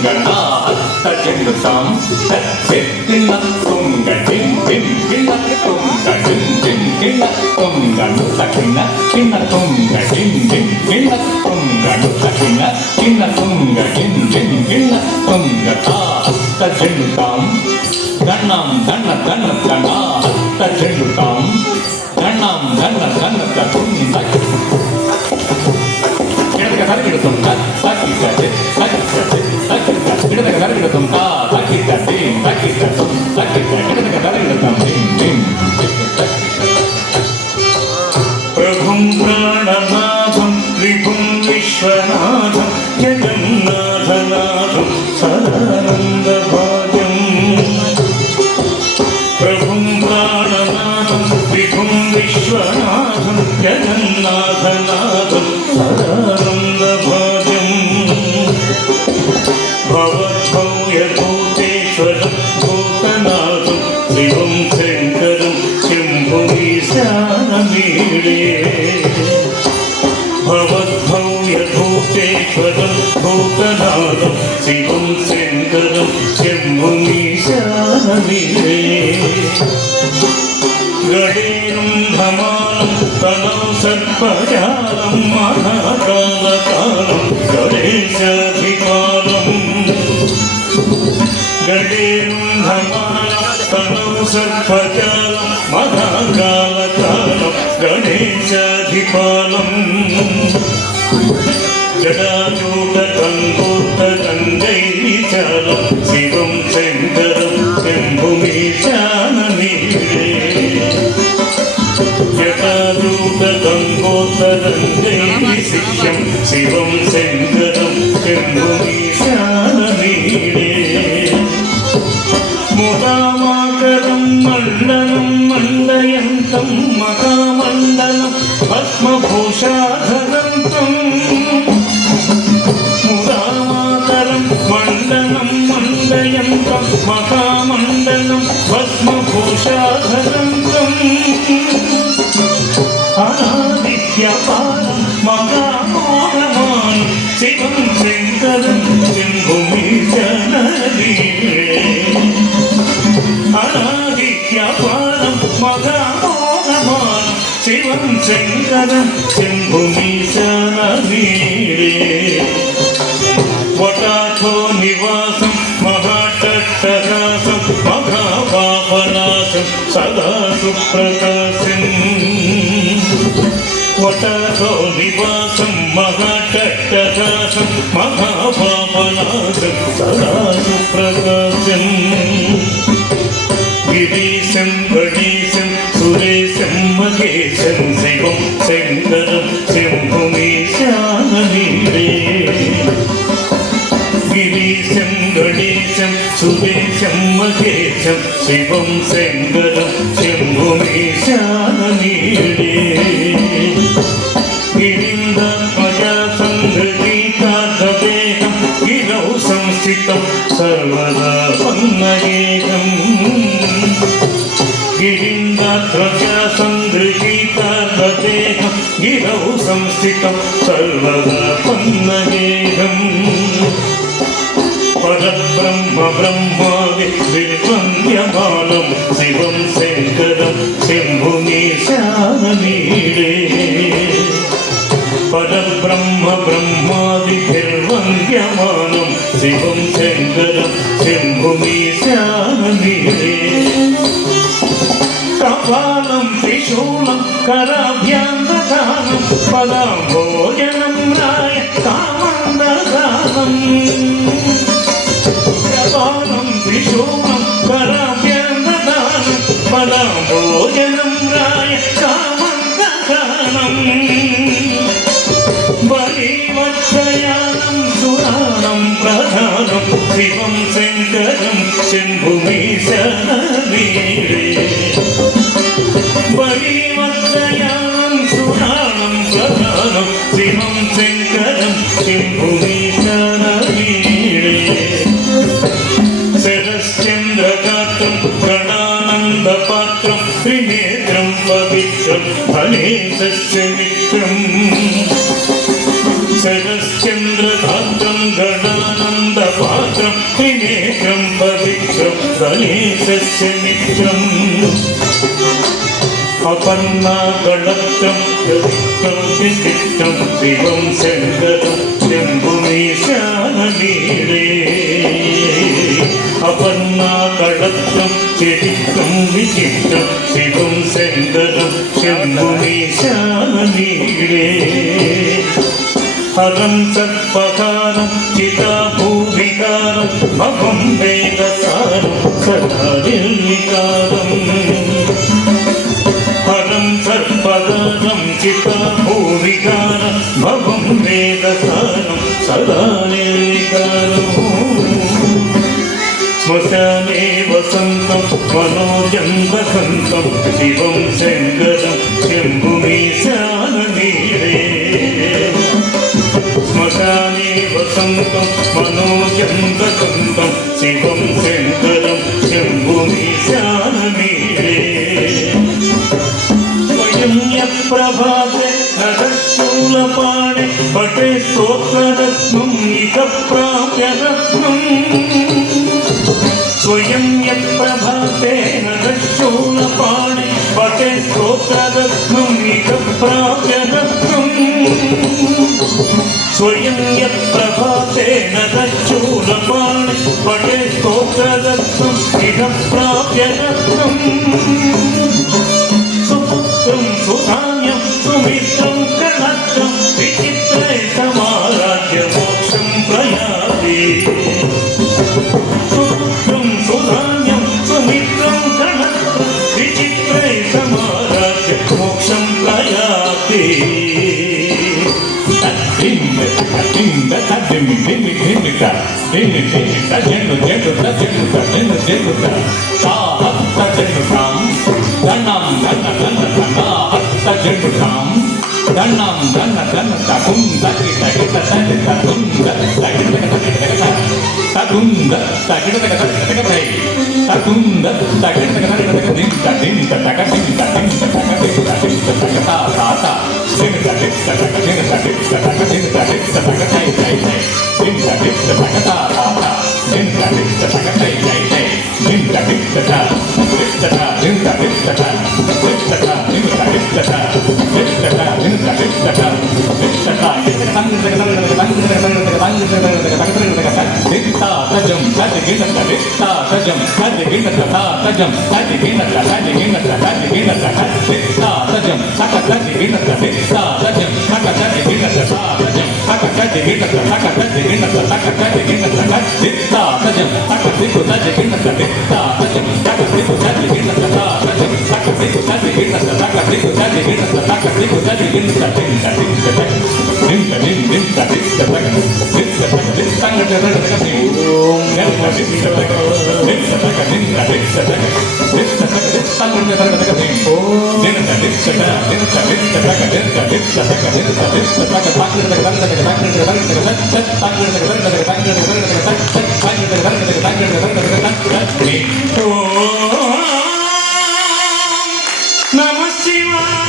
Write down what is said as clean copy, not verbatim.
తుంగనాహత్తచెందుతాం తచ్చెత్తిన తుంగ టిం టిం కిల్ల తుంగ టిం టిం కిల్ల తుంగను తకిన కిన్న తుంగ టిం టిం కిల్ల తుంగను తకిన కిన్న తుంగ టిం టిం కిల్ల తుంగనాహత్తచెందుతాం దండం దండ దండ దండాహత్తచెందుతాం దండం దండ దండ తుంగ இடத்துக்கு கருகிடுத்தும் தக்கிட்டது தக்கிட்டது தக்கிட்ட இடத்துக்கு கருகிடுத்தும் தக்கிட்டது தக்கிட்டதும் தக்கிட்ட இடத்துக்கு கருகிடுத்தும் டிம் பிரபும் பிராணநாதம் விபும் விஸ்வநாதம் ஜெகநாதநாதம் சதானந்த பாஜம் பிரபும் பிராணநாதம் விபும் விஸ்வநாதம் ஜெகநாதநாதம் சதானந்த பாஜம் भवद्भव्यभूतेश्वरं भूतनाथं शिवं शङ्करं शम्भुमीशानमीडे भवद्भव्यभूतेश्वरं भूतनाथं शिवं शङ्करं शम्भुमीशानमीडे गणेरं धमानं तनौ सर्पजालं महाकालकालं गणेशाधिपालं गणेरं धमानं तनौ सर्पजालं महाकालकालं गणेशाधिपालं जटाजूटगङ्गोत्तगङ्गैरिचालं शिवं शङ्करं शम्भुमीशानमीडे जटाजूटगङ्गोत्तगङ्गैरिशिष्यं शिवं शङ्करं शम्भुमीशानमीडे मुदामाकरं मण्डलं मण्डयन्तं महामण्डलं भस्मभूषाधरन्तं मुदामाकरं मण्डलं मण्डयन्तं महामण्डलं भस्मभूषाधरन्तम् अनादित्यपालं महामोहमानं शिवं शङ्करं शम्भुमीशानमीडे अनादित्यपालं महामोहमानं शिवं शङ्करं शम्भुमीशानमीडे वटाथो निवासं महाट्टहासं महापापनाशं सदा सुप्रकाशम् वटाथो निवासं महाट्टहासं महापापनाशं सदा सुप्रकाशम् गिरीशं गणेशं सुरेशं महेशं शिवं शङ्करं शम्भुमीशानमीडे गिरीशं गणेशं सुरेशं महेशं शिवं शङ्करं शम्भुमीशानमीडे गिरिन्द्रप्रजासङ्गीतार्थदेहं गिरौ संस्थितं सर्वदा पन्नगेहम् गिरिन्द्रप्रजासङ्गीतार्थदेहं गिरौ संस्थितं सर्वदा पन्नगेहम् परब्रह्म ब्रह्मादिर्वन्द्यमानं शिवं शङ्करं शम्भुमीशानमीडे परब्रह्म ब्रह्मादिर्वन्द्यमानं शिवं शङ्करं शम्भुमीशानमीडे कपालं त्रिशूलं कराभ्यां दधानं पदाम्भोजनं राय कामं ददानम् कपालं त्रिशूलं कराभ्यां दधानं पदाम्भोजनं राय कामं ददानम् बलिवत्सयानं सुराणं प्रधानं शिवं शङ्करं शम्भुमीशानमीडे बलिवत्सयानं सुराणं प्रधानं शिवं शङ्करं शम्भुमीशानमीडे शरश्चन्द्रगात्रं गणानन्दपात्रं त्रिनेत्रं पवित्रं फलेशस्य मित्रम् शरश्चन्द्रगात्रं गणानन्दपात्रं नेत्रं पवित्रं गणेशस्य मित्रम् अपर्णागणत्रं पवित्रं विचित्रं शिवं शङ्करं शम्भुमीशानमीरे अपर्णागणत्रं चरित्रं विचित्रं शिवं शङ्करं शम्भुमीशानमीरे हरं सर्पकारं चिताभूविकारं भवं वेदसारं सदा निर्विकारम् हरं सर्पकारं चिताभूविकारं भवं वेदसारं सदा निर्विकारम् श्मशाने वसन्तं मनोजं वसन्तं शिवं शङ्करं शम्भुमीशानमीरे श्मशाने वसन्तं मनोजं वसन्तं शिवं शङ्करं शम्भुमीशानमीरे स्वयं यत्प्रभाते नरशूलपाणे पटे स्तोत्ररत्नम् इतः प्राप्य रत्नम् स्वयं यत्प्रभाते नरशूलपाणे पटे स्तोत्ररत्नम् इतः प्राप्य रत्नम् स्वयं यत्प्रभाते नरशूलपाणे पटे स्तोत्ररत्नम् इतः प्राप्य रत्नम् सुपुत्रं सुधान्यं सुमित्रं कलत्रं विचित्रै समाराज्य मोक्षं प्रयाति सुपुत्रं सुधान्यं सुमित्रं कलत्रं विचित्रै समाराज्य मोक्षं प्रयाति Danam dana dana takum taki taki taki takum taki takum taki taki takum taki din takin taka din takin taka din takin taka ta ta din takin taka din takin taka din takin taka tai tai tai din takin taka ta ta din takin taka tai tai tai din takin taka din takin taka din takin taka Namah Shivaya.